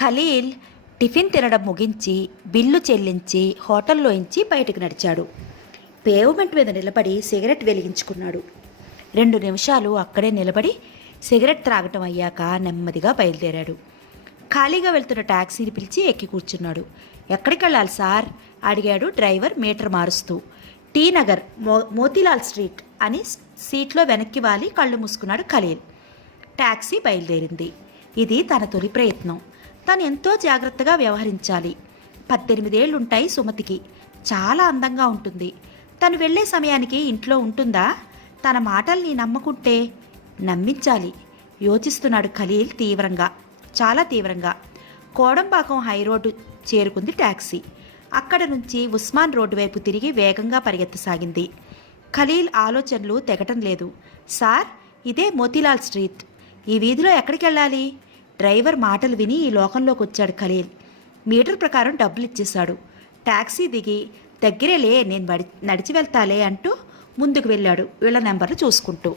Khaleel tiffin తినడం ముగించి bill చెల్లించి హోటల్లోంచి బయటకు నడిచాడు. పేవ్మెంట్ మీద నిలబడి సిగరెట్ వెలిగించుకున్నాడు. 2 నిమిషాలు అక్కడే నిలబడి సిగరెట్ త్రాగటం అయ్యాక నెమ్మదిగా బయలుదేరాడు. ఖాళీగా వెళ్తున్న ట్యాక్సీని పిలిచి ఎక్కి కూర్చున్నాడు. ఎక్కడికి వెళ్ళాలి సార్ అడిగాడు డ్రైవర్ మీటర్ మారుస్తూ. టీ నగర్ మోతీలాల్ స్ట్రీట్ అని సీట్లో వెనక్కి వాలి కళ్ళు మూసుకున్నాడు ఖలీల్. ట్యాక్సీ బయలుదేరింది. ఇది తన తొలి ప్రయత్నం. తను ఎంతో జాగ్రత్తగా వ్యవహరించాలి. 18 ఏళ్లుంటాయి సుమతికి. చాలా అందంగా ఉంటుంది. తను వెళ్ళే సమయానికి ఇంట్లో ఉంటుందా? తన మాటల్ని నమ్మకుంటే నమ్మించాలి యోచిస్తున్నాడు ఖలీల్ తీవ్రంగా, చాలా తీవ్రంగా. కోడంబాకం హైరోడ్డు చేరుకుంది ట్యాక్సీ. అక్కడ నుంచి ఉస్మాన్ రోడ్డు వైపు తిరిగి వేగంగా పరిగెత్తసాగింది. ఖలీల్ ఆలోచనలు తెగటం లేదు. సార్, ఇదే మోతీలాల్ స్ట్రీట్. ఈ వీధిలో ఎక్కడికి వెళ్ళాలి? డ్రైవర్ మాటలు విని ఈ లోకంలోకి వచ్చాడు ఖలీల్. మీటర్ ప్రకారం డబ్బులు ఇచ్చేశాడు. ట్యాక్సీ దిగి దగ్గరేలే, నేను నడిచి వెళ్తాలే అంటూ ముందుకు వెళ్ళాడు వీళ్ళ నెంబర్లు చూసుకుంటూ.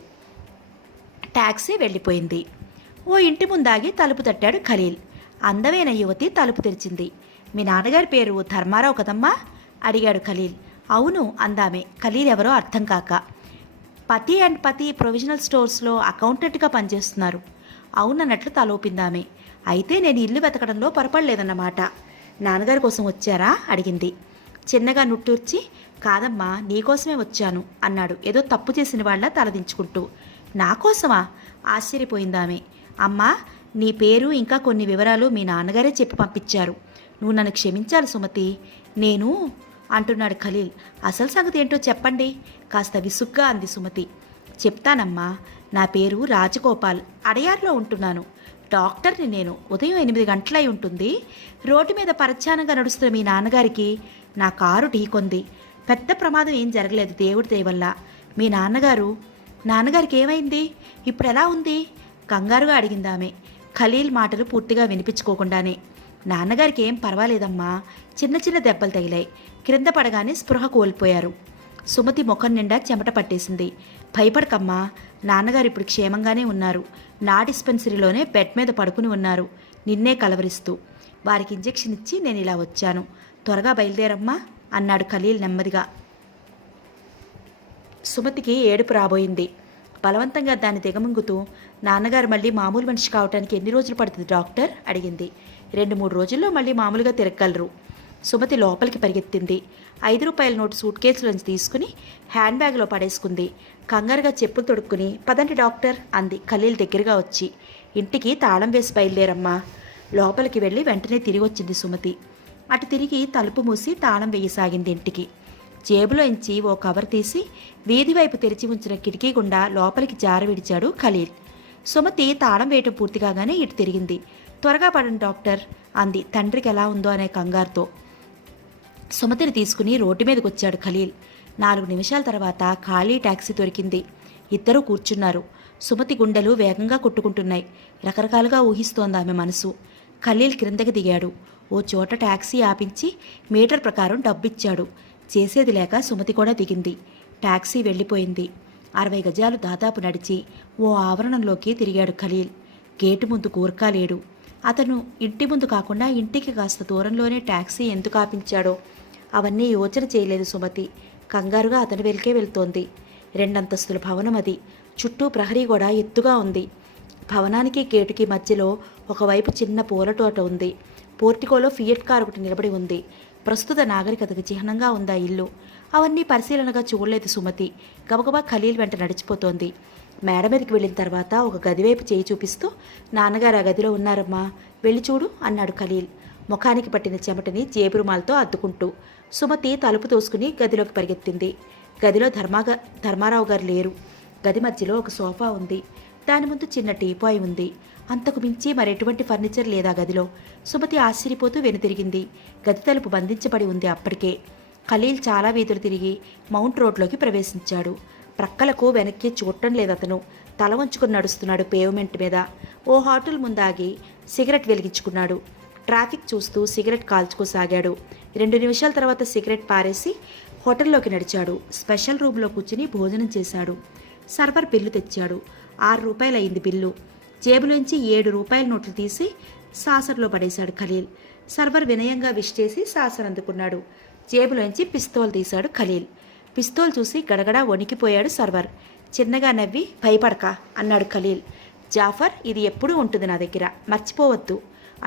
ట్యాక్సీ వెళ్ళిపోయింది. ఓ ఇంటి ముందాగి తలుపు తట్టాడు ఖలీల్. అందమైన యువతి తలుపు తెరిచింది. మీ నాన్నగారి పేరు ధర్మారావు కదమ్మా అడిగాడు ఖలీల్. అవును అందామే. ఖలీల్ ఎవరో అర్థం కాక. పతి అండ్ పతి ప్రొవిజనల్ స్టోర్స్లో అకౌంటెంట్గా పనిచేస్తున్నారు. అవునన్నట్లు తలోపిందామే. అయితే నేను ఇల్లు వెతకడంలో పొరపడలేదన్నమాట. నాన్నగారి కోసం వచ్చారా అడిగింది. చిన్నగా నుట్టూర్చి కాదమ్మా, నీకోసమే వచ్చాను అన్నాడు ఏదో తప్పు చేసిన వాళ్ళ తలదించుకుంటూ. నా కోసమా? ఆశ్చర్యపోయిందామే. అమ్మా, నీ పేరు ఇంకా కొన్ని వివరాలు మీ నాన్నగారే చెప్పి పంపించారు. నువ్వు నన్ను క్షమించాలి సుమతి. నేను అంటున్నాడు ఖలీల్. అసలు సంగతి ఏంటో చెప్పండి కాస్త విసుగ్గా అంది సుమతి. చెప్తానమ్మా. నా పేరు రాజగోపాల్. అడయార్లో ఉంటున్నాను. డాక్టర్ని నేను. ఉదయం 8 గంటలై ఉంటుంది. రోడ్డు మీద పరధ్యానంగా నడుస్తున్న మీ నాన్నగారికి నా కారు ఢీకొంది. పెద్ద ప్రమాదం ఏం జరగలేదు దేవుడి దయ వల్ల. మీ నాన్నగారికి ఏమైంది? ఇప్పుడు ఎలా ఉంది? కంగారుగా అడిగిందామె. ఖలీల్ మాటలు పూర్తిగా వినిపించుకోకుండానే. నాన్నగారికి ఏం పర్వాలేదమ్మా. చిన్న చిన్న దెబ్బలు తగిలాయి. క్రింద పడగానే స్పృహ కోల్పోయారు. సుమతి ముఖం నిండా చెమట పట్టేసింది. భయపడకమ్మా, నాన్నగారు ఇప్పుడు క్షేమంగానే ఉన్నారు. నా డిస్పెన్సరీలోనే బెడ్ మీద పడుకుని ఉన్నారు నిన్నే కలవరిస్తూ. వారికి ఇంజెక్షన్ ఇచ్చి నేను ఇలా వచ్చాను. త్వరగా బయలుదేరమ్మా అన్నాడు ఖలీల్ నెమ్మదిగా. సుమతికి ఏడుపు రాబోయింది. బలవంతంగా దాన్ని దిగమింగుతూ నాన్నగారు మళ్ళీ మామూలు మనిషి కావటానికి ఎన్ని రోజులు పడుతుంది డాక్టర్ అడిగింది. 2-3 రోజుల్లో మళ్ళీ మామూలుగా తిరగలరు. సుమతి లోపలికి పరిగెత్తింది. 5 రూపాయల నోటు సూట్ కేసులోంచి తీసుకుని హ్యాండ్ బ్యాగ్లో పడేసుకుంది. కంగారుగా చెప్పులు తొడుక్కుని పదండి డాక్టర్ అంది ఖలీల్ దగ్గరగా వచ్చి. ఇంటికి తాళం వేసి బయలుదేరమ్మా. లోపలికి వెళ్ళి వెంటనే తిరిగి వచ్చింది సుమతి. అటు తిరిగి తలుపు మూసి తాళం వేయసాగింది ఇంటికి. జేబులోంచి ఓ కవర్ తీసి వీధి వైపు తెరిచి ఉంచిన కిటికీ గుండా లోపలికి జార విడిచాడు ఖలీల్. సుమతి తాళం వేయటం పూర్తి కాగానే ఇటు తిరిగింది. త్వరగా పడండి డాక్టర్ అంది తండ్రికి ఎలా ఉందో అనే కంగారుతో. సుమతిని తీసుకుని రోడ్డు మీదకి వచ్చాడు ఖలీల్. 4 నిమిషాల తర్వాత ఖాళీ ట్యాక్సీ దొరికింది. ఇద్దరూ కూర్చున్నారు. సుమతి గుండెలు వేగంగా కొట్టుకుంటున్నాయి. రకరకాలుగా ఊహిస్తోంది ఆమె మనసు. ఖలీల్ క్రిందకి దిగాడు. ఓ చోట ట్యాక్సీ ఆపించి మీటర్ ప్రకారం డబ్బిచ్చాడు. చేసేది లేక సుమతి కూడా దిగింది. ట్యాక్సీ వెళ్ళిపోయింది. 60 గజాలు దాదాపు నడిచి ఓ ఆవరణంలోకి తిరిగాడు ఖలీల్. గేటు ముందు కూర్కాలేడు. అతను ఇంటి ముందు కాకుండా ఇంటికి కాస్త దూరంలోనే ట్యాక్సీ ఎందుకు ఆపించాడో అవన్నీ యోచన చేయలేదు సుమతి. కంగారుగా అతని వెలికే వెళ్తోంది. 2 అంతస్తుల భవనం అది. చుట్టూ ప్రహరీ కూడా ఎత్తుగా ఉంది. భవనానికి గేటుకి మధ్యలో ఒకవైపు చిన్న పూల తోట ఉంది. పోర్టికోలో ఫియట్ కారు ఒకటి నిలబడి ఉంది. ప్రస్తుత నాగరికతకు చిహ్నంగా ఉందా ఇల్లు? అవన్నీ పరిశీలనగా చూడలేదు సుమతి. గబగబా ఖలీల్ వెంట నడిచిపోతోంది. మేడ మీదకి వెళ్ళిన తర్వాత ఒక గదివైపు చేయి చూపిస్తూ నాన్నగారు ఆ గదిలో ఉన్నారమ్మా, వెళ్ళి చూడు అన్నాడు ఖలీల్ ముఖానికి పట్టిన చెమటని జేబురుమాలతో అద్దుకుంటూ. సుమతి తలుపు తోసుకుని గదిలోకి పరిగెత్తింది. గదిలో ధర్మారావు గారు లేరు. గది మధ్యలో ఒక సోఫా ఉంది. దాని ముందు చిన్న టీపాయ్ ఉంది. అంతకు మించి మరెటువంటి ఫర్నిచర్ లేదా గదిలో. సుమతి ఆశ్చర్యపోతూ వెనుతిరిగింది. గది తలుపు బంధించబడి ఉంది అప్పటికే. ఖలీల్ చాలా వీధులు తిరిగి మౌంట్ రోడ్లోకి ప్రవేశించాడు. ప్రక్కలకు వెనక్కి చూడటం లేదతను. తల వంచుకుని నడుస్తున్నాడు పేవ్మెంట్ మీద. ఓ హోటల్ ముందాగి సిగరెట్ వెలిగించుకున్నాడు. ట్రాఫిక్ చూస్తూ సిగరెట్ కాల్చుకోసాగాడు. 2 నిమిషాల తర్వాత సిగరెట్ పారేసి హోటల్లోకి నడిచాడు. స్పెషల్ రూమ్లో కూర్చుని భోజనం చేశాడు. సర్వర్ బిల్లు తెచ్చాడు. 6 రూపాయలు అయింది బిల్లు. జేబులోంచి 7 రూపాయల నోట్లు తీసి సాసర్లో పడేశాడు ఖలీల్. సర్వర్ వినయంగా విష్ చేసి సాసర్ అందుకున్నాడు. జేబులోంచి పిస్తోల్ తీశాడు ఖలీల్. పిస్తోల్ చూసి గడగడా వణికిపోయాడు సర్వర్. చిన్నగా నవ్వి భయపడక అన్నాడు ఖలీల్. జాఫర్, ఇది ఎప్పుడూ ఉంటుంది నా దగ్గర, మర్చిపోవద్దు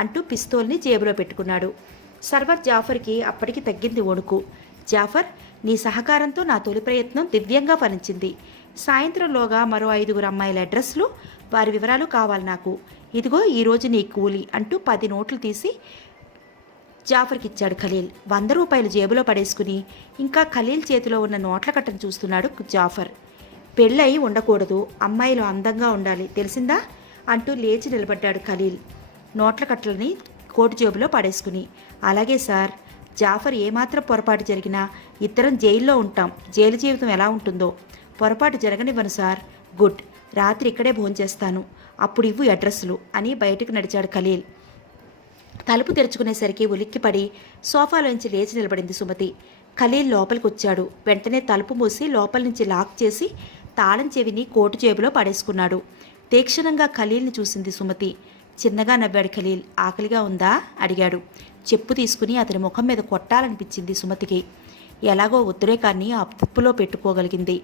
అంటూ పిస్తోల్ని జేబులో పెట్టుకున్నాడు. సర్వర్ జాఫర్కి అప్పటికి తగ్గింది వణుకు. జాఫర్, నీ సహకారంతో నా తొలి ప్రయత్నం దివ్యంగా ఫలించింది. సాయంత్రంలోగా మరో 5 అమ్మాయిల అడ్రస్లు, వారి వివరాలు కావాలి నాకు. ఇదిగో ఈరోజు నీ కూలి అంటూ 10 నోట్లు తీసి జాఫర్కి ఇచ్చాడు ఖలీల్. 100 రూపాయలు జేబులో పడేసుకుని ఇంకా ఖలీల్ చేతిలో ఉన్న నోట్ల కట్టను చూస్తున్నాడు జాఫర్. పెళ్ళై ఉండకూడదు, అమ్మాయిలు అందంగా ఉండాలి, తెలిసిందా అంటూ లేచి నిలబడ్డాడు ఖలీల్ నోట్ల కట్టలని కోటు జేబులో పడేసుకుని. అలాగే సార్. జాఫర్, ఏమాత్రం పొరపాటు జరిగినా ఇద్దరం జైల్లో ఉంటాం. జైలు జీవితం ఎలా ఉంటుందో. పొరపాటు జరగనివ్వను సార్. గుడ్. రాత్రి ఇక్కడే భోంచేస్తాను, అప్పుడు ఇవ్వు అడ్రస్లు అని బయటకు నడిచాడు ఖలీల్. తలుపు తెరుచుకునేసరికి ఉలిక్కిపడి సోఫాలోంచి లేచి నిలబడింది సుమతి. ఖలీల్ లోపలికి వచ్చాడు. వెంటనే తలుపు మూసి లోపల నుంచి లాక్ చేసి తాళం చెవిని కోటు జేబులో పడేసుకున్నాడు. తీక్షణంగా ఖలీల్ని చూసింది సుమతి. చిన్నగా నవ్వాడు ఖలీల్. ఆకలిగా ఉందా అడిగాడు. చెప్పు తీసుకుని అతని ముఖం మీద కొట్టాలనిపించింది సుమతికి. ఎలాగో ఉద్రేకాన్ని ఆ పుప్పులో పెట్టుకోగలిగింది.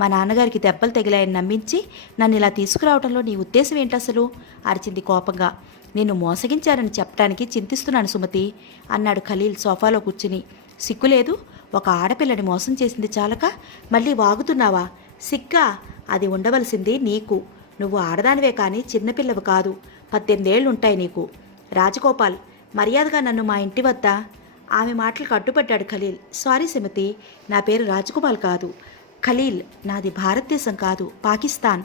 మా నాన్నగారికి దెబ్బలు తగిలాయని నమ్మించి నన్ను ఇలా తీసుకురావడంలో నీ ఉద్దేశం ఏంటసలు అరిచింది కోపంగా. నిన్ను మోసగించానని చెప్పడానికి చింతిస్తున్నాను సుమతి అన్నాడు ఖలీల్ సోఫాలో కూర్చుని. సిగ్గులేదు? ఒక ఆడపిల్లని మోసం చేసింది చాలక మళ్ళీ వాగుతున్నావా? సిగ్గా? అది ఉండవలసింది నీకు. నువ్వు ఆడదానివే కానీ చిన్నపిల్లవు కాదు. 18 ఏళ్లుంటాయి నీకు. రాజగోపాల్, మర్యాదగా నన్ను మా ఇంటి వద్ద. ఆమె మాటలకు అడ్డుపడ్డాడు ఖలీల్. సారీ సుమతి, నా పేరు రాజగోపాల్ కాదు. ఖలీల్, నాది భారతదేశం కాదు, పాకిస్తాన్.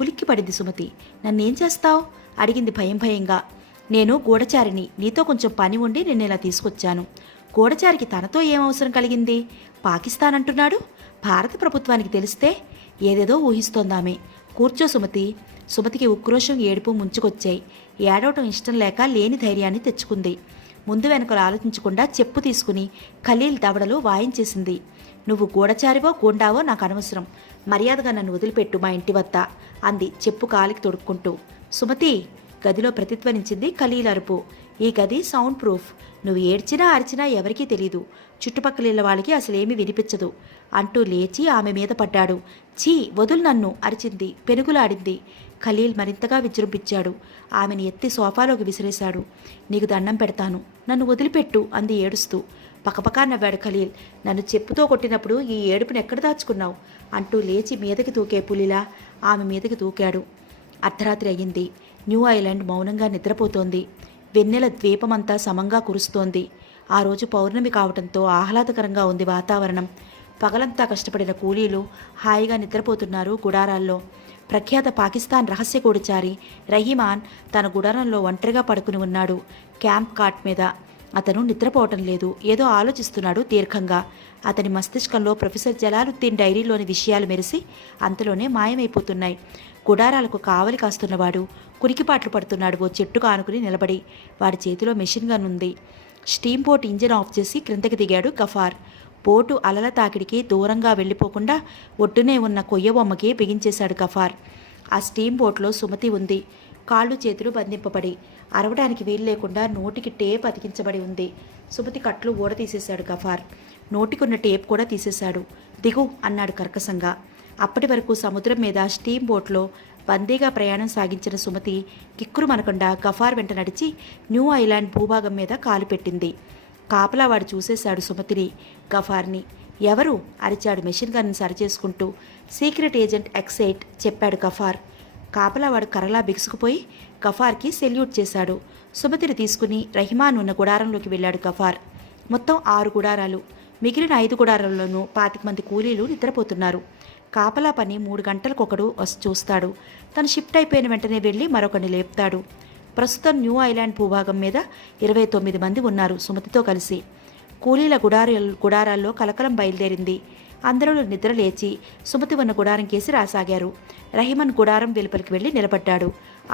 ఉలిక్కిపడింది సుమతి. నన్నేం చేస్తావు అడిగింది భయంగా. నేను గూఢచారిని, నీతో కొంచెం పని ఉండి నిన్ను ఇలా తీసుకొచ్చాను. గూఢచారికి తనతో ఏం అవసరం కలిగింది? పాకిస్తాన్ అంటున్నాడు. భారత ప్రభుత్వానికి తెలిస్తే ఏదేదో ఊహిస్తోందామె. కూర్చో సుమతి. సుమతికి ఉక్రోషం ఏడుపు ముంచుకొచ్చాయి. ఏడవటం ఇష్టం లేక లేని ధైర్యాన్ని తెచ్చుకుంది. ముందు వెనకలు ఆలోచించకుండా చెప్పు తీసుకుని ఖలీల్ దవడలో వాయించేసింది. నువ్వు గూఢచారివో గూండావో నాకు అనవసరం. మర్యాదగా నన్ను వదిలిపెట్టు మా ఇంటి వద్ద అంది చెప్పు కాలికి తొడుక్కుంటూ. సుమతి! గదిలో ప్రతిధ్వనించింది ఖలీల్ అరుపు. ఈ గది సౌండ్ ప్రూఫ్. నువ్వు ఏడ్చినా అరిచినా ఎవరికీ తెలీదు. చుట్టుపక్కల వాళ్ళకి అసలేమీ వినిపించదు అంటూ లేచి ఆమె మీద పడ్డాడు. ఛీ, వదులు నన్ను అరిచింది, పెనుగులాడింది. ఖలీల్ మరింతగా విజృంభించాడు. ఆమెను ఎత్తి సోఫాలోకి విసిరేశాడు. నీకు దండం పెడతాను, నన్ను వదిలిపెట్టు అంది ఏడుస్తూ. పకపకా నవ్వాడు ఖలీల్. నన్ను చెప్పుతో కొట్టినప్పుడు ఈ ఏడుపుని ఎక్కడ దాచుకున్నావు అంటూ లేచి మీదకి దూకే పులిలా ఆమె మీదకి దూకాడు. అర్ధరాత్రి అయ్యింది. న్యూ ఐలాండ్ మౌనంగా నిద్రపోతోంది. వెన్నెల ద్వీపమంతా సమంగా కురుస్తోంది. ఆ రోజు పౌర్ణమి కావడంతో ఆహ్లాదకరంగా ఉంది వాతావరణం. పగలంతా కష్టపడిన కూలీలు హాయిగా నిద్రపోతున్నారు గుడారాల్లో. ప్రఖ్యాత పాకిస్తాన్ రహస్య గూఢచారి రహీమాన్ తన గుడారంలో ఒంటరిగా పడుకుని ఉన్నాడు క్యాంప్ కాట్ మీద. అతను నిద్రపోవటం లేదు, ఏదో ఆలోచిస్తున్నాడు దీర్ఘంగా. అతని మస్తిష్కంలో ప్రొఫెసర్ జలాలుద్దీన్ డైరీలోని విషయాలు మెరిసి అంతలోనే మాయమైపోతున్నాయి. గుడారాలకు కావలి కాస్తున్నవాడు కురికిపాట్లు పడుతున్నాడు ఓ చెట్టుకు ఆనుకుని నిలబడి. వాడి చేతిలో మెషిన్ గన్ ఉంది. స్టీమ్ బోట్ ఇంజిన్ ఆఫ్ చేసి క్రిందకి దిగాడు గఫార్. బోటు అలల తాకిడికి దూరంగా వెళ్ళిపోకుండా ఒడ్డునే ఉన్న కొయ్య బొమ్మకి బిగించేశాడు గఫార్. ఆ స్టీమ్ బోట్లో సుమతి ఉంది. కాళ్ళు చేతులు బంధింపబడి అరవడానికి వీలు లేకుండా నోటికి టేప్ అతికించబడి ఉంది. సుమతి కట్లు ఊడతీసేశాడు గఫార్. నోటికున్న టేప్ కూడా తీసేశాడు. దిగు అన్నాడు కర్కశంగా. అప్పటి వరకు సముద్రం మీద స్టీమ్ బోట్లో బందీగా ప్రయాణం సాగించిన సుమతి కిక్కురు మనకుండా గఫార్ వెంట నడిచి న్యూ ఐలాండ్ భూభాగం మీద కాలు పెట్టింది. కాపలావాడు చూసేశాడు సుమతిని, గఫార్ని. ఎవరు అరిచాడు మెషిన్ గన్ సరిచేసుకుంటూ. సీక్రెట్ ఏజెంట్ ఎక్సైట్ చెప్పాడు గఫార్. కాపలావాడు కర్రలా బిగుసుకుపోయి గఫార్కి సెల్యూట్ చేశాడు. సుమతిని తీసుకుని రహిమాన్ ఉన్న గుడారంలోకి వెళ్ళాడు గఫార్. మొత్తం 6 గుడారాలు. మిగిలిన 5 గుడారాల్లోనూ 25 మంది కూలీలు నిద్రపోతున్నారు. కాపలా పని 3 గంటలకొకడు వచ్చి చూస్తాడు. తను షిఫ్ట్ అయిపోయిన వెంటనే వెళ్ళి మరొకరిని లేపుతాడు. ప్రస్తుతం న్యూ ఐలాండ్ భూభాగం మీద 29 మంది ఉన్నారు సుమతితో కలిసి. కూలీల గుడారాల్లో కలకలం బయలుదేరింది. అందరూ నిద్ర లేచి సుమతి ఉన్న గుడారం కేసి రాసాగారు. రహిమన్ గుడారం వెలుపలికి వెళ్ళి నిలబడ్డాడు.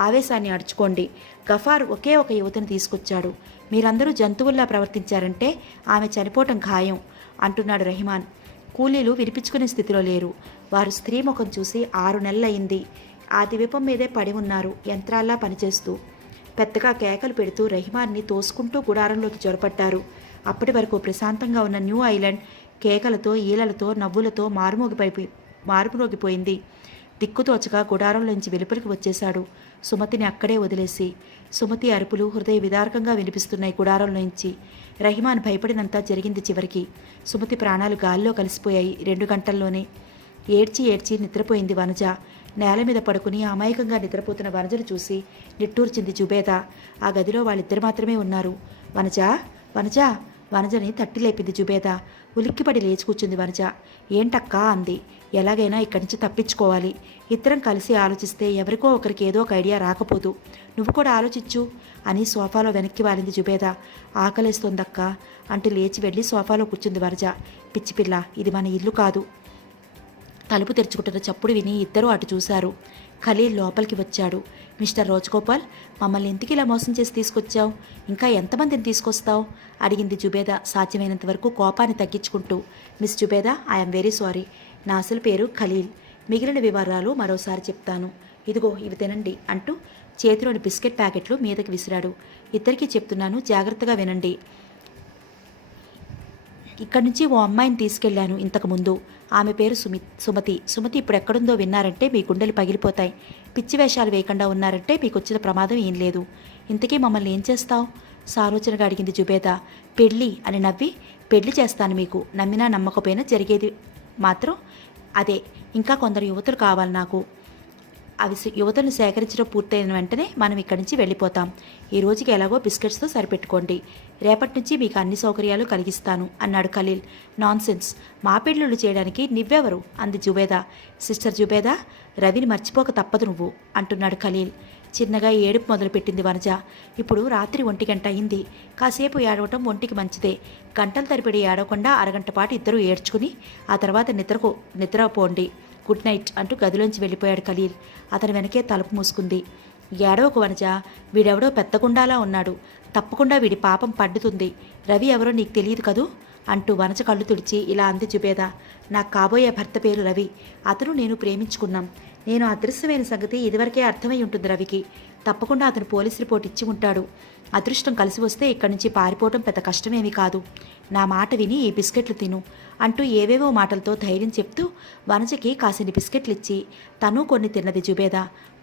ఆవేశాన్ని అడుచుకోండి. గఫార్ ఒకే ఒక యువతిని తీసుకొచ్చాడు. మీరందరూ జంతువుల్లా ప్రవర్తించారంటే ఆమె చనిపోవటం ఖాయం అంటున్నాడు రహిమాన్. కూలీలు వినిపించుకునే స్థితిలో లేరు. వారు స్త్రీ ముఖం చూసి 6 నెలలయింది. ఆ ద్వీపం మీదే పడి ఉన్నారు యంత్రాల్లా పనిచేస్తూ. పెద్దగా కేకలు పెడుతూ రెహమాన్ని తోసుకుంటూ గుడారంలోకి జొరపడ్డారు. అప్పటి వరకు ప్రశాంతంగా ఉన్న న్యూ ఐలాండ్ కేకలతో, ఈలలతో, నవ్వులతో మారుమోగిపోయింది. దిక్కుతోచగా గుడారంలోంచి వెలుపలికి వచ్చేశాడు, సుమతిని అక్కడే వదిలేసి. సుమతి అరుపులు హృదయ విదారకంగా వినిపిస్తున్నాయి గుడారంలోంచి. రెహమాన్ భయపడినంత జరిగింది చివరికి. సుమతి ప్రాణాలు గాల్లో కలిసిపోయాయి 2 గంటల్లోనే. ఏడ్చి ఏడ్చి నిద్రపోయింది వనజ. నేల మీద పడుకుని అమాయకంగా నిద్రపోతున్న వనజను చూసి నిట్టూర్చింది జుబేద. ఆ గదిలో వాళ్ళిద్దరు మాత్రమే ఉన్నారు. వనజ, వనజ, వనజని తట్టి లేపింది జుబేద. ఉలిక్కిపడి లేచి కూర్చుంది వనజ. ఏంటక్కా అంది. ఎలాగైనా ఇక్కడి నుంచి తప్పించుకోవాలి. ఇద్దరం కలిసి ఆలోచిస్తే ఎవరికో ఒకరికి ఏదో ఒక ఐడియా రాకపోదు. నువ్వు కూడా ఆలోచించు అని సోఫాలో వెనక్కి వాలింది జుబేద. ఆకలేస్తోందక్కా అంటూ లేచి వెళ్ళి సోఫాలో కూర్చుంది వనజ. పిచ్చిపిల్ల, ఇది మన ఇల్లు కాదు. తలుపు తెరుచుకుంటున్న చప్పుడు విని ఇద్దరూ అటు చూశారు. ఖలీల్ లోపలికి వచ్చాడు. మిస్టర్ రాజగోపాల్, మమ్మల్ని ఇంటికి ఇలా మోసం చేసి తీసుకొచ్చావు? ఇంకా ఎంతమందిని తీసుకొస్తావు? అడిగింది జుబేద సాధ్యమైనంత వరకు కోపాన్ని తగ్గించుకుంటూ. Miss Zubeda, I'm very sorry. నా అసలు పేరు ఖలీల్. మిగిలిన వివరాలు మరోసారి చెప్తాను. ఇదిగో ఇవి తినండి అంటూ చేతిలోని బిస్కెట్ ప్యాకెట్లు మీదకి విసిరాడు. ఇద్దరికీ చెప్తున్నాను, జాగ్రత్తగా వినండి. ఇక్కడి నుంచి ఓ అమ్మాయిని తీసుకెళ్లాను ఇంతకుముందు. ఆమె పేరు సుమతి. సుమతి ఇప్పుడు ఎక్కడుందో విన్నారంటే మీ గుండెలు పగిలిపోతాయి. పిచ్చి వేషాలు వేయకుండా ఉన్నారంటే మీకు వచ్చిన ప్రమాదం ఏం లేదు. ఇంతకీ మమ్మల్ని ఏం చేస్తావు? సాలోచనగా అడిగింది జుబేద. పెళ్ళి అని నవ్వి, పెళ్లి చేస్తాను మీకు. నమ్మినా నమ్మకపోయినా జరిగేది మాత్రం అదే. ఇంకా కొందరు యువతులు కావాలి నాకు. యువతలను సేకరించడం పూర్తయిన వెంటనే మనం ఇక్కడి నుంచి వెళ్ళిపోతాం. ఈ రోజుకి ఎలాగో బిస్కెట్స్తో సరిపెట్టుకోండి. రేపటి నుంచి మీకు అన్ని సౌకర్యాలు కలిగిస్తాను అన్నాడు ఖలీల్. నాన్సెన్స్, మా పెళ్ళిళ్ళు చేయడానికి నువ్వెవరు? అంది జుబేద. సిస్టర్ జుబేద, రవిని మర్చిపోక తప్పదు నువ్వు అంటున్నాడు ఖలీల్. చిన్నగా ఏడుపు మొదలుపెట్టింది వనజ. ఇప్పుడు రాత్రి 1 గంట అయింది. కాసేపు ఏడవటం ఒంటికి మంచిదే. గంటల తరబడి ఏడవకుండా అరగంట పాటు ఇద్దరూ ఏడ్చుకుని ఆ తర్వాత నిద్రపోండి. గుడ్ నైట్ అంటూ గదిలోంచి వెళ్ళిపోయాడు ఖలీల్. అతని వెనకే తలుపు మూసుకుంది. ఏడవకు వనజ, వీడెవడో పెద్ద గుండాలా ఉన్నాడు. తప్పకుండా వీడి పాపం పడ్డుతుంది. రవి ఎవరో నీకు తెలియదు కదూ అంటూ వనజ కళ్ళు తుడిచి ఇలా అంది జుబేద. నాకు కాబోయే భర్త పేరు రవి. అతను నేను ప్రేమించుకున్నాం. నేను అదృశ్యమైన సంగతి ఇదివరకే అర్థమై ఉంటుంది రవికి. తప్పకుండా అతను పోలీస్ రిపోర్ట్ ఇచ్చి ఉంటాడు. అదృష్టం కలిసి వస్తే ఇక్కడి నుంచి పారిపోవటం పెద్ద కష్టమేమీ కాదు. నా మాట విని ఈ బిస్కెట్లు తిను అంటూ ఏవేవో మాటలతో ధైర్యం చెప్తూ వనజకి కాసిని బిస్కెట్లు ఇచ్చి తను కొన్ని తిన్నది జుబేద.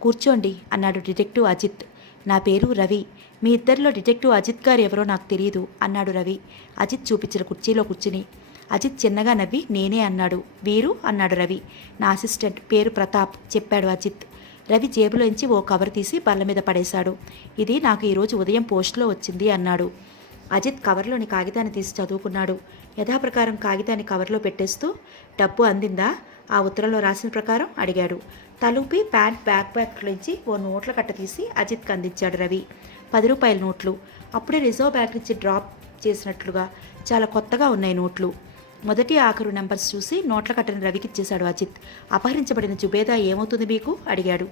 కూర్చోండి అన్నాడు డిటెక్టివ్ అజిత్. నా పేరు రవి. మీ ఇద్దరిలో డిటెక్టివ్ అజిత్ గారు ఎవరో నాకు తెలియదు అన్నాడు రవి అజిత్ చూపించిన కుర్చీలో కూర్చుని. అజిత్ చిన్నగా నవ్వి నేనే అన్నాడు. వీరు అన్నాడు రవి. నా అసిస్టెంట్, పేరు ప్రతాప్ చెప్పాడు అజిత్. రవి జేబులోంచి ఓ కవర్ తీసి బల్ల మీద పడేశాడు. ఇది నాకు ఈరోజు ఉదయం పోస్టులో వచ్చింది అన్నాడు. అజిత్ కవర్లోని కాగితాన్ని తీసి చదువుకున్నాడు. యథాప్రకారం కాగితాన్ని కవర్లో పెట్టేస్తూ డబ్బు అందిందా? ఆ ఉత్తరంలో రాసిన ప్రకారం అడిగాడు. తలుపి ప్యాంట్ బ్యాక్లోంచి ఓ నోట్ల కట్ట తీసి అజిత్కి అందించాడు రవి. 10 రూపాయల నోట్లు. అప్పుడే రిజర్వ్ బ్యాంక్ నుంచి డ్రాప్ చేసినట్లుగా చాలా కొత్తగా ఉన్నాయి నోట్లు. మొదటి ఆఖరు నెంబర్స్ చూసి నోట్ల కట్టని రవికిచ్చేశాడు అజిత్. అపహరించబడిన జుబేదా ఏమవుతుంది మీకు అడిగాడు.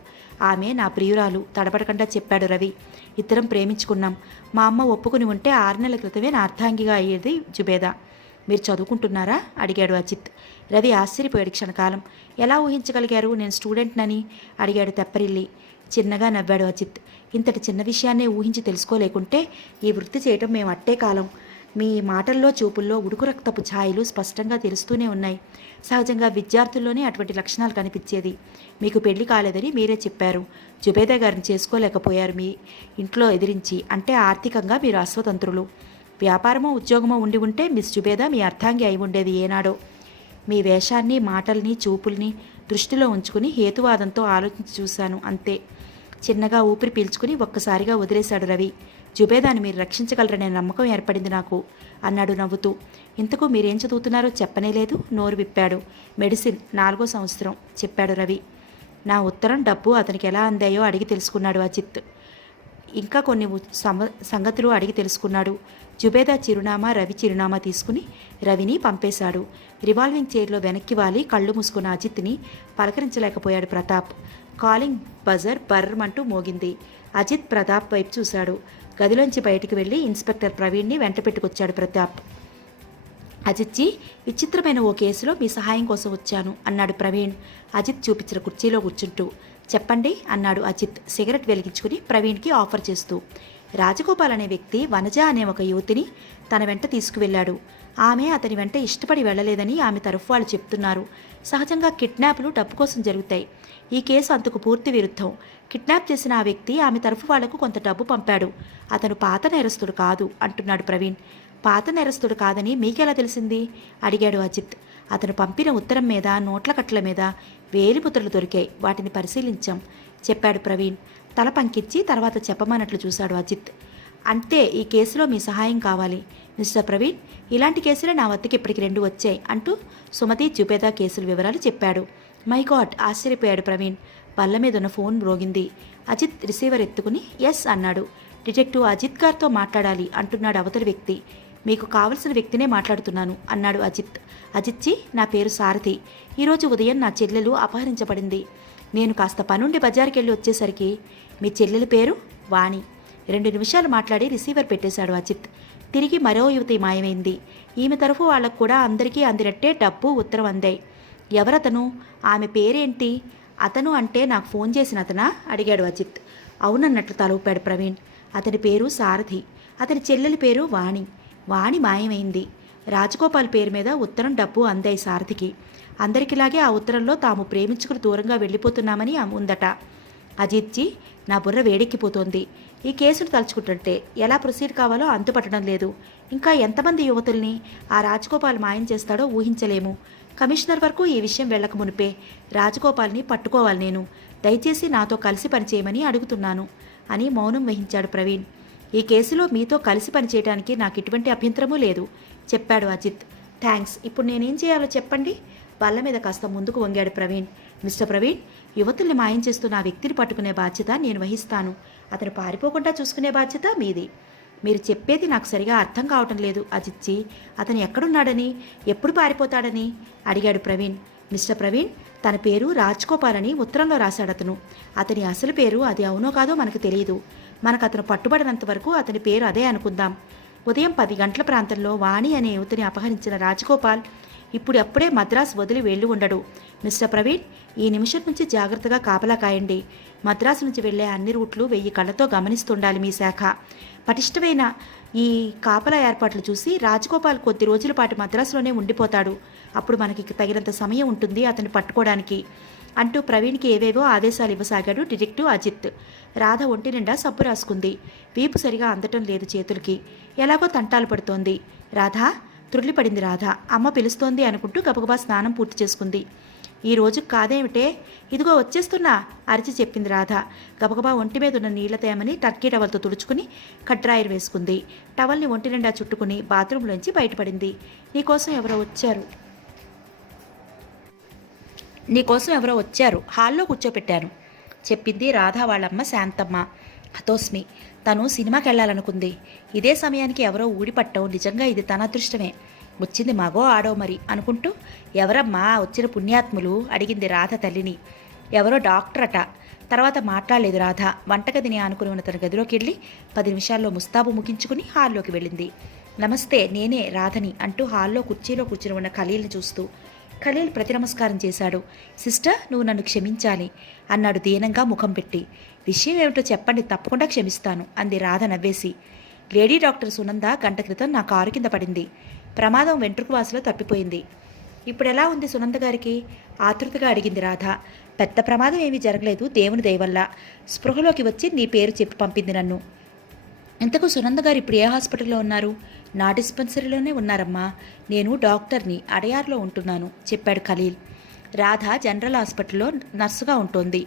ఆమె నా ప్రియురాలు తడబడకుండా చెప్పాడు రవి. ఇద్దరం ప్రేమించుకున్నాం. మా అమ్మ ఒప్పుకుని ఉంటే 6 నెలల క్రితమే నా అర్ధాంగిగా అయ్యేది జుబేదా. మీరు చదువుకుంటున్నారా అడిగాడు అజిత్. రవి ఆశ్చర్యపోయాడు క్షణకాలం. ఎలా ఊహించగలిగారు నేను స్టూడెంట్నని అడిగాడు తెప్పరిల్లి. చిన్నగా నవ్వాడు అజిత్. ఇంతటి చిన్న విషయాన్నే ఊహించి తెలుసుకోలేకుంటే ఈ వృత్తి చేయటం మేము అట్టే కాలం. మీ మాటల్లో చూపుల్లో ఉడుకు రక్తపు ఛాయలు స్పష్టంగా తెలుస్తూనే ఉన్నాయి. సహజంగా విద్యార్థుల్లోనే అటువంటి లక్షణాలు కనిపించేది. మీకు పెళ్లి కాలేదని మీరే చెప్పారు. జుబేదా గారిని చేసుకోలేకపోయారు మీ ఇంట్లో ఎదిరించి. అంటే ఆర్థికంగా మీరు అస్వతంత్రులు. వ్యాపారమో ఉద్యోగమో ఉండి ఉంటే మిస్ జుబేదా మీ అర్థాంగి అయి ఉండేది ఏనాడో. మీ వేషాన్ని, మాటల్ని, చూపుల్ని దృష్టిలో ఉంచుకుని హేతువాదంతో ఆలోచించి చూశాను అంతే. చిన్నగా ఊపిరి పీల్చుకుని ఒక్కసారిగా వదిలేశాడు రవి. జుబేదాన్ని మీరు రక్షించగలరనే నమ్మకం ఏర్పడింది నాకు అన్నాడు నవ్వుతూ. ఇంతకు మీరేం చదువుతున్నారో చెప్పనేలేదు. నోరు విప్పాడు. మెడిసిన్ 4వ సంవత్సరం చెప్పాడు రవి. నా ఉత్తరం, డబ్బు అతనికి ఎలా అందాయో అడిగి తెలుసుకున్నాడు అజిత్. ఇంకా కొన్ని సంగతులు అడిగి తెలుసుకున్నాడు. జుబేదా చిరునామా, రవి చిరునామా తీసుకుని రవిని పంపేశాడు. రివాల్వింగ్ చైర్లో వెనక్కి వాలి కళ్ళు మూసుకున్న అజిత్ని పలకరించలేకపోయాడు ప్రతాప్. కాలింగ్ బజర్ బర్రమంటూ మోగింది. అజిత్ ప్రతాప్ వైపు చూశాడు. గదిలోంచి బయటికి వెళ్ళి ఇన్స్పెక్టర్ ప్రవీణ్ని వెంట పెట్టుకొచ్చాడు ప్రతాప్. అజిత్జీ, విచిత్రమైన ఓ కేసులో మీ సహాయం కోసం వచ్చాను అన్నాడు ప్రవీణ్ అజిత్ చూపించిన కుర్చీలో కూర్చుంటూ. చెప్పండి అన్నాడు అజిత్ సిగరెట్ వెలిగించుకుని ప్రవీణ్కి ఆఫర్ చేస్తూ. రాజగోపాల్ అనే వ్యక్తి వనజ అనే ఒక యువతిని తన వెంట తీసుకువెళ్ళాడు. ఆమె అతని వెంట ఇష్టపడి వెళ్ళలేదని ఆమె తరఫు వాళ్ళు చెప్తున్నారు. సహజంగా కిడ్నాప్లు డబ్బు కోసం జరుగుతాయి. ఈ కేసు అంతకు పూర్తి విరుద్ధం. కిడ్నాప్ చేసిన ఆ వ్యక్తి ఆమె తరఫు వాళ్లకు కొంత డబ్బు పంపాడు. అతను పాత నేరస్తుడు కాదు అంటున్నాడు ప్రవీణ్. పాత నేరస్తుడు కాదని మీకెలా తెలిసింది అడిగాడు అజిత్. అతను పంపిన ఉత్తరం మీద నోట్ల కట్టల మీద వేలిముద్రలు దొరికాయి. వాటిని పరిశీలించాం చెప్పాడు ప్రవీణ్. తల పంకించి తర్వాత చెప్పమన్నట్లు చూశాడు అజిత్. అంటే ఈ కేసులో మీ సహాయం కావాలి మిస్టర్ ప్రవీణ్. ఇలాంటి కేసులే నా వద్దకు ఇప్పటికి 2 వచ్చాయి అంటూ సుమతి జుబేదా కేసుల వివరాలు చెప్పాడు. మై గాడ్ ఆశ్చర్యపోయాడు ప్రవీణ్. బల్ల మీద ఉన్న ఫోన్ మ్రోగింది. అజిత్ రిసీవర్ ఎత్తుకుని ఎస్ అన్నాడు. డిటెక్టివ్ అజిత్ గారితో మాట్లాడాలి అంటున్నాడు అవతలి వ్యక్తి. మీకు కావలసిన వ్యక్తినే మాట్లాడుతున్నాను అన్నాడు అజిత్. అజిత్జీ నా పేరు సారథి. ఈరోజు ఉదయం నా చెల్లెలు అపహరించబడింది. నేను కాస్త పనుండి బజార్కి వెళ్ళి వచ్చేసరికి మీ చెల్లెలి పేరు వాణి. 2 నిమిషాలు మాట్లాడి రిసీవర్ పెట్టేశాడు అజిత్. తిరిగి మరో యువతి మాయమైంది. ఈమె తరఫు వాళ్లకు కూడా అందరికీ అందినట్టే డబ్బు ఉత్తరం అందాయి. ఎవరతను? ఆమె పేరేంటి? అతను అంటే నాకు ఫోన్ చేసిన అతనా అడిగాడు అజిత్. అవునన్నట్లు తలూపాడు ప్రవీణ్. అతని పేరు సారథి. అతని చెల్లెలి పేరు వాణి. వాణి మాయమైంది. రాజగోపాల్ పేరు మీద ఉత్తరం డబ్బు అందాయి సారథికి. అందరికిలాగే ఆ ఉత్తరంలో తాము ప్రేమించుకుని దూరంగా వెళ్ళిపోతున్నామని ఉందట. అజిత్జీ నా బుర్ర వేడెక్కిపోతోంది. ఈ కేసును తలుచుకుంటుంటే ఎలా ప్రొసీడ్ కావాలో అంతుపట్టడం లేదు. ఇంకా ఎంతమంది యువతుల్ని ఆ రాజగోపాల్ మాయం చేస్తాడో ఊహించలేము. కమిషనర్ వరకు ఈ విషయం వెళ్ళక మునిపే రాజగోపాల్ని పట్టుకోవాలి. నేను దయచేసి నాతో కలిసి పనిచేయమని అడుగుతున్నాను అని మౌనం వహించాడు ప్రవీణ్. ఈ కేసులో మీతో కలిసి పనిచేయడానికి నాకు ఎటువంటి అభ్యంతరమూ లేదు చెప్పాడు అజిత్. థ్యాంక్స్. ఇప్పుడు నేనేం చేయాలో చెప్పండి. బల్ల మీద కాస్త ముందుకు వంగాడు ప్రవీణ్. మిస్టర్ ప్రవీణ్, యువతుల్ని మాయం చేస్తున్న ఆ వ్యక్తిని పట్టుకునే బాధ్యత నేను వహిస్తాను. అతను పారిపోకుండా చూసుకునే బాధ్యత మీది. మీరు చెప్పేది నాకు సరిగా అర్థం కావటం లేదు అజిత్జీ. అతను ఎక్కడున్నాడని, ఎప్పుడు పారిపోతాడని అడిగాడు ప్రవీణ్. మిస్టర్ ప్రవీణ్, తన పేరు రాజ్గోపాల్ అని ఉత్తరంలో రాశాడతను. అతని అసలు పేరు అది అవునో కాదో మనకు తెలియదు. మనకు అతను పట్టుబడినంత వరకు అతని పేరు అదే అనుకుందాం. ఉదయం 10 గంటల ప్రాంతంలో వాణి అనే యువతిని అపహరించిన రాజగోపాల్ అప్పుడే మద్రాసు వదిలి వెళ్ళి ఉండడు. మిస్టర్ ప్రవీణ్, ఈ నిమిషం నుంచి జాగ్రత్తగా కాపలా కాయండి. మద్రాసు నుంచి వెళ్లే అన్ని రూట్లు 1000 కళ్ళతో గమనిస్తుండాలి మీ శాఖ. పటిష్టమైన ఈ కాపలా ఏర్పాట్లు చూసి రాజగోపాల్ కొద్ది రోజుల పాటు మద్రాసులోనే ఉండిపోతాడు. అప్పుడు మనకి తగినంత సమయం ఉంటుంది అతన్ని పట్టుకోవడానికి అంటూ ప్రవీణ్కి ఏవేవో ఆదేశాలు ఇవ్వసాగాడు డిటెక్టివ్ అజిత్. రాధ ఒంటి నిండా సబ్బు రాసుకుంది. వీపు సరిగా అందటం లేదు చేతులకి. ఎలాగో తంటాలు పడుతోంది. రాధా త్రుళ్ళిపడింది రాధ. అమ్మ పిలుస్తోంది అనుకుంటూ గబగబా స్నానం పూర్తి చేసుకుంది. ఈ రోజు కాదేమిటే, ఇదిగో వచ్చేస్తున్నా అరిచి చెప్పింది రాధ. గబగబా ఒంటి మీద ఉన్న నీళ్ల తేమని టర్కీ టవల్తో తుడుచుకుని కట్రాయర్ వేసుకుంది. టవల్ని ఒంటి నిండా చుట్టుకుని బాత్రూంలోంచి బయటపడింది. నీకోసం ఎవరో వచ్చారు హాల్లో కూర్చోపెట్టాను చెప్పింది రాధ వాళ్ళమ్మ శాంతమ్మ. హతోస్మి. తను సినిమాకి వెళ్ళాలనుకుంది. ఇదే సమయానికి ఎవరో ఊడిపట్టం నిజంగా ఇది తన అదృష్టమే. వచ్చింది మగో ఆడో మరి అనుకుంటూ ఎవరమ్మా వచ్చిన పుణ్యాత్ములు అడిగింది రాధ తల్లిని. ఎవరో డాక్టర్ అట. తర్వాత మాట్లాడలేదు రాధ. వంటగదిని ఆనుకుని ఉన్న తన గదిలోకి వెళ్ళి 10 నిమిషాల్లో ముస్తాబు ముగించుకుని హాల్లోకి వెళ్ళింది. నమస్తే, నేనే రాధని అంటూ హాల్లో కుర్చీలో కూర్చుని ఉన్న ఖలీల్ని చూస్తూ. ఖలీల్ ప్రతి నమస్కారం చేశాడు. సిస్టర్, నువ్వు నన్ను క్షమించాలి అన్నాడు దీనంగా ముఖం పెట్టి. విషయం ఏమిటో చెప్పండి, తప్పకుండా క్షమిస్తాను అంది రాధ నవ్వేసి. లేడీ డాక్టర్ సునంద గంట క్రితం నా కారు కింద పడింది. ప్రమాదం వెంట్రుకవాసులో తప్పిపోయింది. ఇప్పుడు ఎలా ఉంది సునంద గారికి ఆతృతగా అడిగింది రాధ. పెద్ద ప్రమాదం ఏమీ జరగలేదు, దేవుని దయవల్ల. స్పృహలోకి వచ్చి నీ పేరు చెప్పి పంపింది నన్ను. ఇంతకు సునంద గారు ఇప్పుడు ఏ హాస్పిటల్లో ఉన్నారు? నా డిస్పెన్సరీలోనే ఉన్నారమ్మా. నేను డాక్టర్ని, అడయార్లో ఉంటున్నాను చెప్పాడు ఖలీల్. రాధ జనరల్ హాస్పిటల్లో నర్సుగా ఉంటోంది.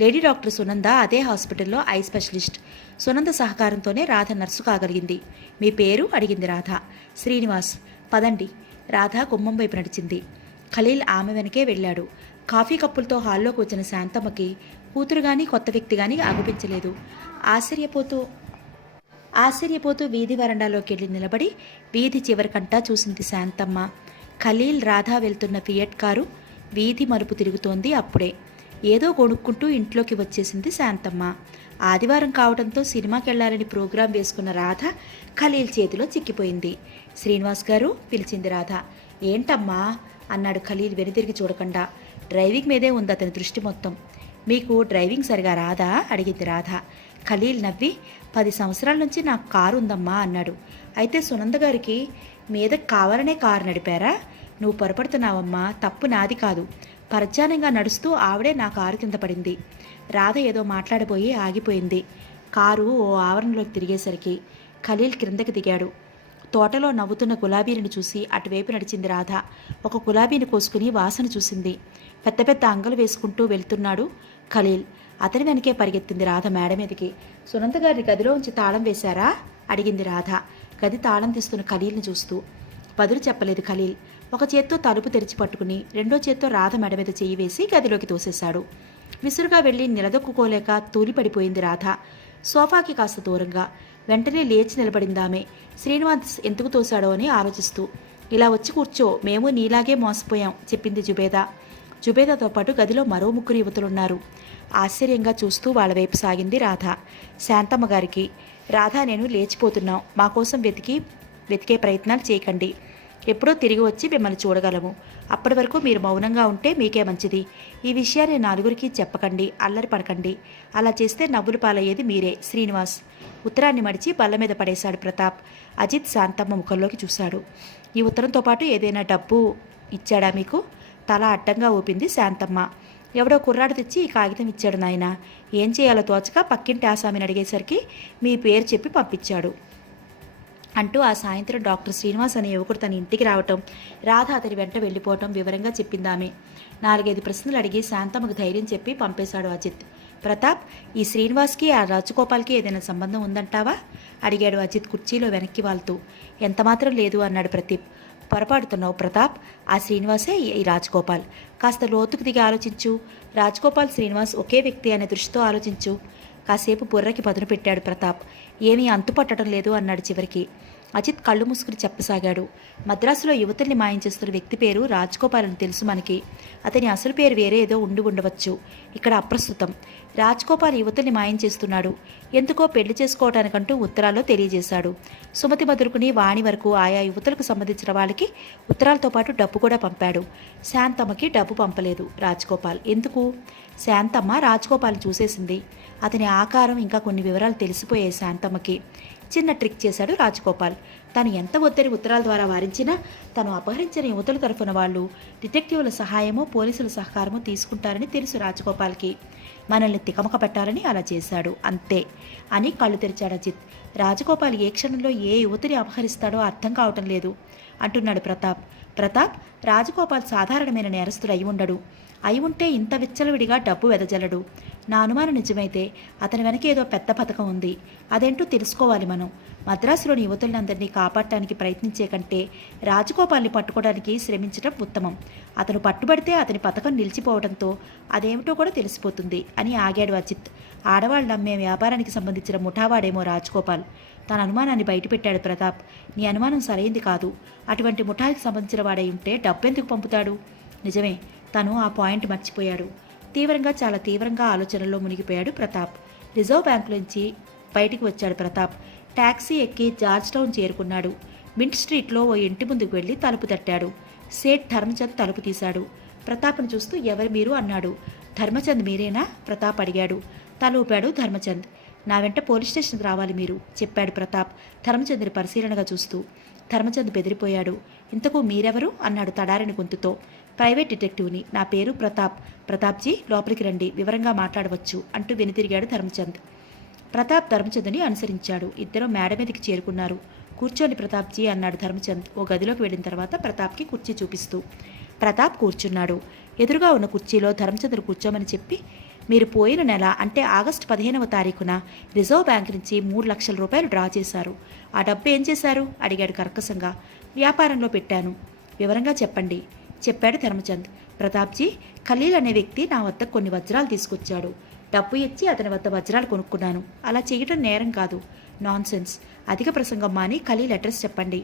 లేడీ డాక్టర్ సునంద అదే హాస్పిటల్లో ఐ స్పెషలిస్ట్. సునంద సహకారంతోనే రాధ నర్సు కాగలిగింది. మీ పేరు అడిగింది రాధ. శ్రీనివాస్. పదండి. రాధ గుమ్మం వైపు నడిచింది. ఖలీల్ ఆమె వెనకే వెళ్ళాడు. కాఫీ కప్పులతో హాల్లోకి వచ్చిన శాంతమ్మకి కూతురు గాని కొత్త వ్యక్తి గాని అగుపించలేదు. ఆశ్చర్యపోతూ వీధి వరండాలోకి వెళ్ళి నిలబడి వీధి చివరికంటా చూసింది శాంతమ్మ. ఖలీల్ రాధ వెళ్తున్న ఫియట్ కారు వీధి మలుపు తిరుగుతోంది. అప్పుడే ఏదో కొనుక్కుంటూ ఇంట్లోకి వచ్చేసింది శాంతమ్మ. ఆదివారం కావడంతో సినిమాకి వెళ్లాలని ప్రోగ్రాం వేసుకున్న రాధ ఖలీల్ చేతిలో చిక్కిపోయింది. శ్రీనివాస్ గారు పిలిచింది రాధ. ఏంటమ్మా అన్నాడు ఖలీల్ వెనుతిరిగి చూడకుండా. డ్రైవింగ్ మీదే ఉంది అతని దృష్టి మొత్తం. మీకు డ్రైవింగ్ సరిగా రాదా అడిగింది రాధ. ఖలీల్ నవ్వి 10 సంవత్సరాల నుంచి నాకు కారు ఉందమ్మా అన్నాడు. అయితే సునంద గారికి మీద కావాలనే కారు నడిపారా? నువ్వు పొరపడుతున్నావమ్మా, తప్పు నాది కాదు. పరధ్యానంగా నడుస్తూ ఆవిడే నా కారు కింద పడింది. రాధ ఏదో మాట్లాడబోయి ఆగిపోయింది. కారు ఓ ఆవరణలోకి తిరిగేసరికి ఖలీల్ క్రిందకి దిగాడు. తోటలో నవ్వుతున్న గులాబీని చూసి అటువైపు నడిచింది రాధ. ఒక గులాబీని కోసుకుని వాసన చూసింది. పెద్ద పెద్ద అంగలు వేసుకుంటూ వెళ్తున్నాడు ఖలీల్. అతని వెనకే పరిగెత్తింది రాధ మేడ మీదకి. సునంద గారి గదిలో ఉంచి తాళం వేశారా అడిగింది రాధ గది తాళం తీస్తున్న ఖలీల్ని చూస్తూ. బదులు చెప్పలేదు ఖలీల్. ఒక చేత్తో తలుపు తెరిచి పట్టుకుని రెండో చేత్తో రాధ మెడ మీద చెయ్యి వేసి గదిలోకి తోసేశాడు. విసురుగా వెళ్ళి నిలదొక్కుకోలేక తూలిపడిపోయింది రాధ సోఫాకి కాస్త దూరంగా. వెంటనే లేచి నిలబడిందామె. శ్రీనివాస్ ఎందుకు తోశాడో అని ఆలోచిస్తూ. ఇలా వచ్చి కూర్చో, మేము నీలాగే మోసపోయాం చెప్పింది జుబేదా. జుబేదాతో పాటు గదిలో మరో 3 యువతులున్నారు. ఆశ్చర్యంగా చూస్తూ వాళ్ళ వైపు సాగింది రాధ. శాంతమ్మ గారికి, రాధ నేను లేచిపోతున్నాం, మా కోసం వెతికే ప్రయత్నాలు చేయకండి. ఎప్పుడో తిరిగి వచ్చి మిమ్మల్ని చూడగలము. అప్పటి వరకు మీరు మౌనంగా ఉంటే మీకే మంచిది. ఈ విషయాన్ని నలుగురికి చెప్పకండి, అల్లరి పడకండి. అలా చేస్తే నవ్వులు పాలయ్యేది మీరే. శ్రీనివాస్. ఉత్తరాన్ని మడిచి బల్ల మీద పడేశాడు ప్రతాప్. అజిత్ శాంతమ్మ ముఖంలోకి చూశాడు. ఈ ఉత్తరంతో పాటు ఏదైనా డబ్బు ఇచ్చాడా మీకు? తల అడ్డంగా ఊపింది శాంతమ్మ. ఎవడో కుర్రాడు తెచ్చి ఈ కాగితం ఇచ్చాడు నాయన. ఏం చేయాలో తోచక పక్కింటి ఆసామిని అడిగేసరికి మీ పేరు చెప్పి పంపించాడు అంటూ ఆ సాయంత్రం డాక్టర్ శ్రీనివాస్ అనే యువకుడు తన ఇంటికి రావటం, రాధ అతని వెంట వెళ్ళిపోవటం వివరంగా చెప్పిందామె. 4-5 ప్రశ్నలు అడిగి శాంతమ్మకు ధైర్యం చెప్పి పంపేశాడు అజిత్. ప్రతాప్, ఈ శ్రీనివాస్కి ఆ రాజగోపాల్కి ఏదైనా సంబంధం ఉందంటావా అడిగాడు అజిత్ కుర్చీలో వెనక్కి వాళ్తూ. ఎంతమాత్రం లేదు అన్నాడు ప్రదీప్. పొరపాడుతున్నావు ప్రతాప్, ఆ శ్రీనివాసే ఈ రాజగోపాల్. కాస్త లోతుకు దిగి ఆలోచించు. రాజగోపాల్ శ్రీనివాస్ ఒకే వ్యక్తి అనే దృష్టితో ఆలోచించు. కాసేపు బుర్రకి పదును పెట్టాడు ప్రతాప్. ఏమీ అంతుపట్టడం లేదు అన్నాడు చివరికి. అజిత్ కళ్ళు మూసుకుని చెప్పసాగాడు. మద్రాసులో యువతుల్ని మాయం చేస్తున్న వ్యక్తి పేరు రాజగోపాల్ అని తెలుసు మనకి. అతని అసలు పేరు వేరే ఏదో ఉండవచ్చు, ఇక్కడ అప్రస్తుతం. రాజగోపాల్ యువతుల్ని మాయం చేస్తున్నాడు. ఎందుకో పెళ్లి చేసుకోవటానికంటూ ఉత్తరాల్లో తెలియజేశాడు. సుమతి మొదలుకుని వాణి వరకు ఆయా యువతులకు సంబంధించిన వాళ్ళకి ఉత్తరాలతో పాటు డబ్బు కూడా పంపాడు. శాంతమ్మకి డబ్బు పంపలేదు రాజగోపాల్. ఎందుకు? శాంతమ్మ రాజగోపాల్ని చూసేసింది. అతని ఆకారం ఇంకా కొన్ని వివరాలు తెలిసిపోయాయి శాంతమ్మకి. చిన్న ట్రిక్ చేశాడు రాజగోపాల్. తను ఎంత వద్దని ఉత్తరాల ద్వారా వారించినా తను అపహరించిన యువతుల తరఫున వాళ్ళు డిటెక్టివ్ల సహాయమో పోలీసుల సహకారమో తీసుకుంటారని తెలుసు రాజగోపాల్కి. మనల్ని తికమక పెట్టాలని అలా చేశాడు అంతే అని కళ్ళు తెరిచాడు అజిత్. రాజగోపాల్ ఏ క్షణంలో ఏ యువతిని అపహరిస్తాడో అర్థం కావటం లేదు అంటున్నాడు ప్రతాప్. ప్రతాప్, రాజగోపాల్ సాధారణమైన నేరస్తుడు అయి ఉండడు. అయి ఉంటే ఇంత విచ్చలవిడిగా డబ్బు వెదజల్లడు. నా అనుమానం నిజమైతే అతని వెనక ఏదో పెద్ద పథకం ఉంది. అదేంటో తెలుసుకోవాలి మనం. మద్రాసులోని యువతులందరినీ కాపాడటానికి ప్రయత్నించే కంటే రాజగోపాల్ని పట్టుకోవడానికి శ్రమించడం ఉత్తమం. అతను పట్టుబడితే అతని పథకం నిలిచిపోవడంతో అదేమిటో కూడా తెలిసిపోతుంది అని ఆగాడు అజిత్. ఆడవాళ్ళు నమ్మే వ్యాపారానికి సంబంధించిన ముఠావాడేమో రాజగోపాల్. తన అనుమానాన్ని బయటపెట్టాడు ప్రతాప్. నీ అనుమానం సరైంది కాదు. అటువంటి ముఠాకి సంబంధించిన వాడై ఉంటే డబ్బెందుకు పంపుతాడు? నిజమే, తను ఆ పాయింట్ మర్చిపోయాడు. చాలా తీవ్రంగా ఆలోచనల్లో మునిగిపోయాడు ప్రతాప్. రిజర్వ్ బ్యాంకు నుంచి బయటికి వచ్చాడు ప్రతాప్. ట్యాక్సీ ఎక్కి జార్జ్ టౌన్ చేరుకున్నాడు. మింట్ స్ట్రీట్లో ఓ ఇంటి ముందుకు వెళ్ళి తలుపు తట్టాడు. సేట్ ధర్మచంద్ తలుపు తీశాడు. ప్రతాప్ను చూస్తూ ఎవరు మీరు అన్నాడు. ధర్మచంద్ మీరేనా ప్రతాప్ అడిగాడు. తల ఊపాడు ధర్మచంద్. నా వెంట పోలీస్ స్టేషన్కి రావాలి మీరు చెప్పాడు ప్రతాప్ ధర్మచంద్ని పరిశీలనగా చూస్తూ. ధర్మచంద్ బెదిరిపోయాడు. ఇంతకు మీరెవరు అన్నాడు తడారిని గొంతుతో. ప్రైవేట్ డిటెక్టివ్ని. నా పేరు ప్రతాప్. ప్రతాప్జీ లోపలికి రండి, వివరంగా మాట్లాడవచ్చు అంటూ వెనుతిరిగాడు ధర్మచంద్. ప్రతాప్ ధర్మచంద్ని అనుసరించాడు. ఇద్దరు మేడ మీదకి చేరుకున్నారు. కూర్చోండి ప్రతాప్జీ అన్నాడు ధర్మచంద్ ఓ గదిలోకి వెళ్ళిన తర్వాత ప్రతాప్కి కుర్చీ చూపిస్తూ. ప్రతాప్ కూర్చున్నాడు. ఎదురుగా ఉన్న కుర్చీలో ధర్మచంద్ర కూర్చోమని చెప్పి, మీరు పోయిన నెల అంటే ఆగస్టు 15వ తారీఖున రిజర్వ్ బ్యాంక్ నుంచి 3 లక్షల రూపాయలు డ్రా చేశారు. ఆ డబ్బు ఏం చేశారు అడిగాడు కర్కశంగా. వ్యాపారంలో పెట్టాను. వివరంగా చెప్పండి చెప్పాడు ధర్మచంద్. ప్రతాప్జీ, ఖలీల్ అనే వ్యక్తి నా వద్ద కొన్ని వజ్రాలు తీసుకొచ్చాడు. డబ్బు ఇచ్చి అతని వద్ద వజ్రాలు కొనుక్కున్నాను. అలా చేయడం నేరం కాదు. నాన్సెన్స్. అధిక ప్రసంగం మాని ఖలీల్ అడ్రస్ చెప్పండి.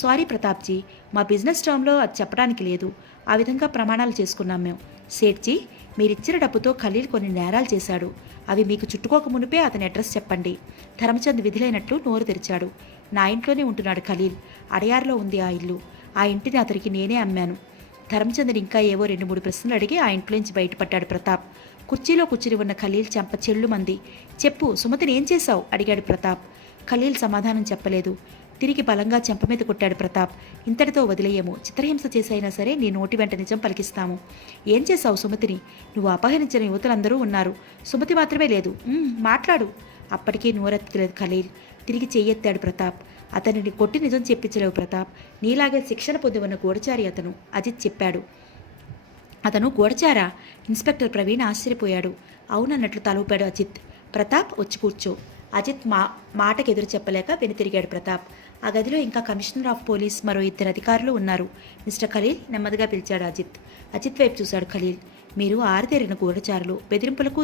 సారీ ప్రతాప్జీ, మా బిజినెస్ టర్మ్లో అది చెప్పడానికి లేదు. ఆ విధంగా ప్రమాణాలు చేసుకున్నాం మేము. సేట్జీ, మీరిచ్చిన డబ్బుతో ఖలీల్ కొన్ని నేరాలు చేశాడు. అవి మీకు చుట్టుకోక మునిపే అతని అడ్రస్ చెప్పండి. ధర్మచంద్ విధిలైనట్లు నోరు తెరిచాడు. నా ఇంట్లోనే ఉంటున్నాడు ఖలీల్. అడయారులో ఉంది ఆ ఇల్లు. ఆ ఇంటిని అతనికి నేనే అమ్మాను. ధర్మచంద్ని ఇంకా ఏవో 2-3 ప్రశ్నలు అడిగి ఆ ఇంట్లోంచి బయటపడ్డాడు ప్రతాప్. కుర్చీలో కూర్చుని ఉన్న ఖలీల్ చెంప చెల్లుమంది. చెప్పు, సుమతిని ఏం చేశావు? అడిగాడు ప్రతాప్. ఖలీల్ సమాధానం చెప్పలేదు. తిరిగి బలంగా చెంప మీద కొట్టాడు ప్రతాప్. ఇంతటితో వదిలేయము. చిత్రహింస చేసైనా సరే నీ నోటి వెంట నిజం పలికిస్తాము. ఏం చేశావు సుమతిని? నువ్వు అపహరించిన యువతులందరూ ఉన్నారు, సుమతి మాత్రమే లేదు. మాట్లాడు. అప్పటికీ నోరెత్తలేదు ఖలీల్. తిరిగి చెయ్యెత్తాడు ప్రతాప్. అతనిని కొట్టి నిజం చెప్పించలేవు ప్రతాప్. నీలాగే శిక్షణ పొంది ఉన్న గూఢచారి అతను, అజిత్ చెప్పాడు. అతను గూఢచారా? ఇన్స్పెక్టర్ ప్రవీణ్ ఆశ్చర్యపోయాడు. అవునన్నట్లు తలూపాడు అజిత్. ప్రతాప్, వచ్చి కూర్చో. అజిత్ మాటకు ఎదురు చెప్పలేక వెనుతిరిగాడు ప్రతాప్. ఆ గదిలో ఇంకా కమిషనర్ ఆఫ్ పోలీస్, మరో 2 అధికారులు ఉన్నారు. మిస్టర్ ఖలీల్, నెమ్మదిగా పిలిచాడు అజిత్. అజిత్ వైపు చూశాడు ఖలీల్. మీరు ఆరితేరిన గూఢచారులు, బెదిరింపులకు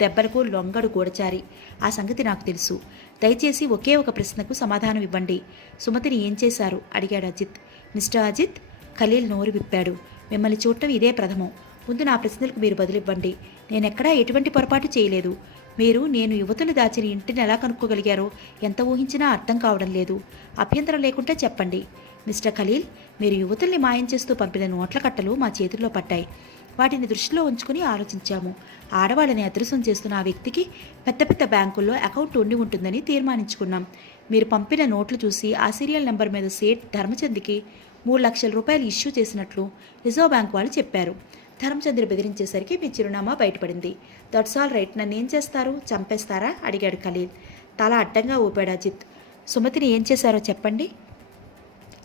దెబ్బలకు లొంగడు గూఢచారి. ఆ సంగతి నాకు తెలుసు. దయచేసి ఒకే ఒక ప్రశ్నకు సమాధానం ఇవ్వండి. సుమతిని ఏం చేశారు? అడిగాడు అజిత్. మిస్టర్ అజిత్, ఖలీల్ నోరు విప్పాడు. మిమ్మల్ని చూడటం ఇదే ప్రథమం. ముందు నా ప్రశ్నలకు మీరు బదులివ్వండి. నేనెక్కడా ఎటువంటి పొరపాటు చేయలేదు. మీరు నేను యువతులు దాచిన ఇంటిని ఎలా కనుక్కోగలిగారో ఎంత ఊహించినా అర్థం కావడం లేదు. అభ్యంతరం లేకుంటే చెప్పండి. మిస్టర్ ఖలీల్, మీరు యువతుల్ని మాయం చేస్తూ పంపిన నోట్ల కట్టలు మా చేతుల్లో పడ్డాయి. వాటిని దృష్టిలో ఉంచుకుని ఆలోచించాము. ఆడవాళ్ళని అదృశ్యం చేస్తున్న ఆ వ్యక్తికి పెద్ద పెద్ద బ్యాంకుల్లో అకౌంట్ ఉండి ఉంటుందని తీర్మానించుకున్నాం. మీరు పంపిన నోట్లు చూసి ఆ సీరియల్ నెంబర్ మీద సేట్ ధర్మచంద్కి 3 లక్షల రూపాయలు ఇష్యూ చేసినట్లు రిజర్వ్ బ్యాంక్ వాళ్ళు చెప్పారు. ధర్మచంద్ర బెదిరించేసరికి మీ చిరునామా బయటపడింది. That's all right. నన్ను ఏం చేస్తారు? చంపేస్తారా? అడిగాడు ఖలీల్. తల అడ్డంగా ఊపాడు అజిత్. సుమతిని ఏం చేశారో చెప్పండి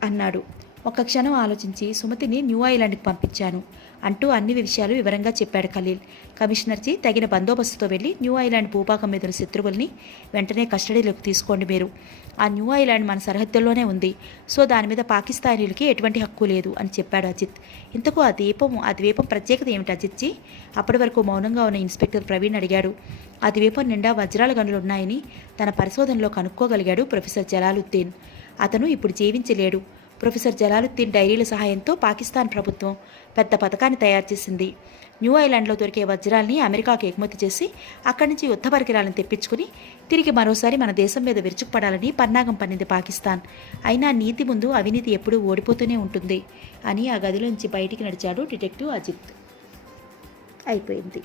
అన్నాడు. ఒక్క క్షణం ఆలోచించి, సుమతిని న్యూ ఐలాండ్కి పంపించాను అంటూ అన్ని విషయాలు వివరంగా చెప్పాడు ఖలీల్. కమిషనర్జీ, తగిన బందోబస్తుతో వెళ్ళి న్యూ ఐలాండ్ భూభాగం మీద ఉన్న శత్రువుల్ని వెంటనే కస్టడీలోకి తీసుకోండి. మీరు ఆ న్యూ ఐలాండ్ మన సరిహద్దుల్లోనే ఉంది. సో దాని మీద పాకిస్తానీలకి ఎటువంటి హక్కు లేదు అని చెప్పాడు అజిత్. ఇంతకు ఆ ద్వీపం ప్రత్యేకత ఏమిటి అజిత్జీ? అప్పటి వరకు మౌనంగా ఉన్న ఇన్స్పెక్టర్ ప్రవీణ్ అడిగాడు. ఆ ద్వీపం నిండా వజ్రాల గనులు ఉన్నాయని తన పరిశోధనలో కనుక్కోగలిగాడు ప్రొఫెసర్ జలాలుద్దీన్. అతను ఇప్పుడు జీవించలేడు. ప్రొఫెసర్ జలాలుద్దీన్ డైరీల సహాయంతో పాకిస్తాన్ ప్రభుత్వం పెద్ద పథకాన్ని తయారు చేసింది. న్యూ ఐలాండ్లో దొరికే వజ్రాల్ని అమెరికాకు ఎగుమతి చేసి అక్కడి నుంచి యుద్ధ పరికరాలను తెప్పించుకుని తిరిగి మరోసారి మన దేశం మీద విరుచుకుపడాలని పన్నాగం పన్నింది పాకిస్తాన్. అయినా నీతి ముందు అవినీతి ఎప్పుడూ ఓడిపోతూనే ఉంటుంది అని ఆ గదిలోంచి బయటికి నడిచాడు డిటెక్టివ్ అజిత్. అయిపోయింది.